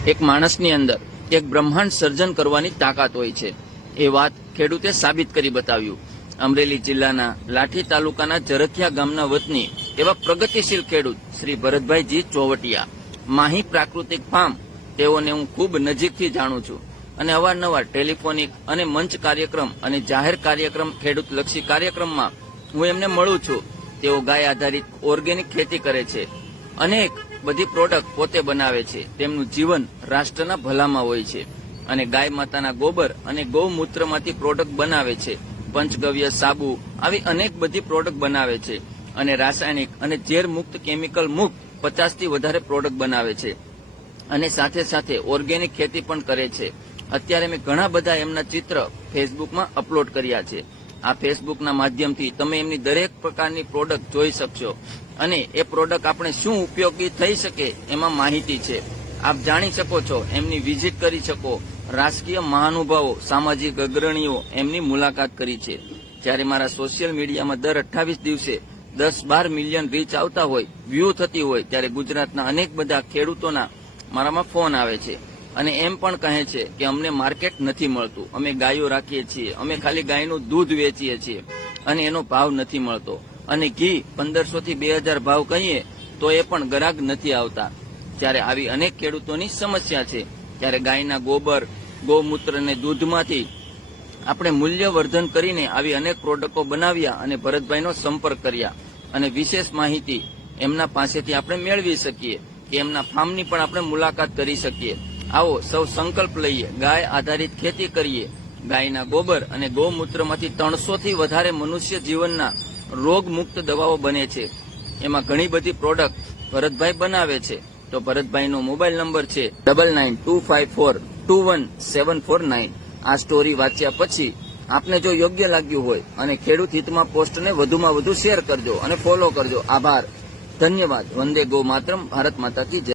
એક માણસની અંદર એક બ્રહ્માંડ સર્જન કરવાની તાકાત હોય છે। એ વાત ખેડૂતે સાબિત કરી બતાવ્યું। અમરેલી જિલ્લાના લાઠી તાલુકાના જરખિયા ગામના વતની એવા પ્રગતિશીલ ખેડૂત શ્રી ભરતભાઈજી ચોવટિયા, માહી પ્રાકૃતિક ફાર્મ, તેઓને હું ખૂબ નજીકથી જાણું છું અને અવારનવાર ટેલિફોનિક અને મંચ કાર્યક્રમ અને જાહેર કાર્યક્રમ, ખેડૂતલક્ષી કાર્યક્રમમાં હું એમને મળું છું। તેઓ ગાય આધારિત ઓર્ગેનિક ખેતી કરે છે, અનેક બધી પ્રોડક્ટ પોતે બનાવે છે। તેમનું જીવન રાષ્ટ્રના ભલામાં હોય છે અને ગાય માતાના ગોબર અને ગૌમૂત્રમાંથી પ્રોડક્ટ બનાવે છે। પંચગવ્ય, સાબુ, આવી અનેક બધી પ્રોડક્ટ બનાવે છે અને રાસાયણિક અને ઝેર મુક્ત, કેમિકલ મુક્ત 50 થી વધારે પ્રોડક્ટ બનાવે છે અને સાથે સાથે ઓર્ગેનિક ખેતી પણ કરે છે। અત્યારે મેં ઘણા બધા એમના ચિત્ર ફેસબુકમાં અપલોડ કર્યા છે। આ ફેસબુકના માધ્યમથી તમે એમની દરેક પ્રકારની પ્રોડક્ટ જોઈ શકશો અને એ પ્રોડક્ટ આપણે શું ઉપયોગી થઈ શકે એમાં માહિતી છે, આપ જાણી શકો છો। એમની વિઝિટ કરી શકો। રાજકીય મહાનુભાવો, સામાજિક અગ્રણીઓ એમની મુલાકાત કરી છે। જ્યારે મારા સોશિયલ મીડિયામાં દર 28 દિવસે 10-12 મિલિયન રીચ આવતા હોય, વ્યૂ થતી હોય, ત્યારે ગુજરાતના અનેક બધા ખેડૂતોના મારામાં ફોન આવે છે અને એમ પણ કહે છે કે અમને માર્કેટ નથી મળતું, અમે ગાયો રાખીએ છીએ, અમે ખાલી ગાયનું દૂધ વેચીએ છીએ અને એનો ભાવ નથી મળતો, અને ઘી 1500 થી 2000 ભાવ કહીએ તો એ પણ ગ્રાહક નથી આવતા। ત્યારે આવી અનેક ખેડૂતોની સમસ્યા છે। ત્યારે ગાયના ગોબર, ગૌમૂત્ર અને દૂધમાંથી આપણે મૂલ્યવર્ધન કરીને આવી અનેક પ્રોડક્ટો બનાવ્યા અને ભરતભાઈનો સંપર્ક કર્યા અને વિશેષ માહિતી એમના પાસેથી આપણે મેળવી શકીએ કે એમના ફાર્મની પણ આપણે મુલાકાત કરી શકીએ। આવો સૌ સંકલ્પ લઈએ, ગાય આધારિત ખેતી કરીએ। ગાયના ગોબર અને ગૌમૂત્રમાંથી 300 થી વધારે મનુષ્ય જીવનના રોગ મુક્ત દવાઓ બને છે। એમાં ઘણી બધી પ્રોડક્ટ ભરતભાઈ બનાવે છે। તો ભરતભાઈનો મોબાઈલ નંબર છે 9925421749। આ સ્ટોરી વાંચ્યા પછી આપને જો યોગ્ય લાગ્યું હોય અને ખેડૂત હિતમાં પોસ્ટને વધુમાં વધુ શેર કરજો અને ફોલો કરજો। આભાર, ધન્યવાદ। વંદે ગૌ માતરમ, ભારત માતા કી જય।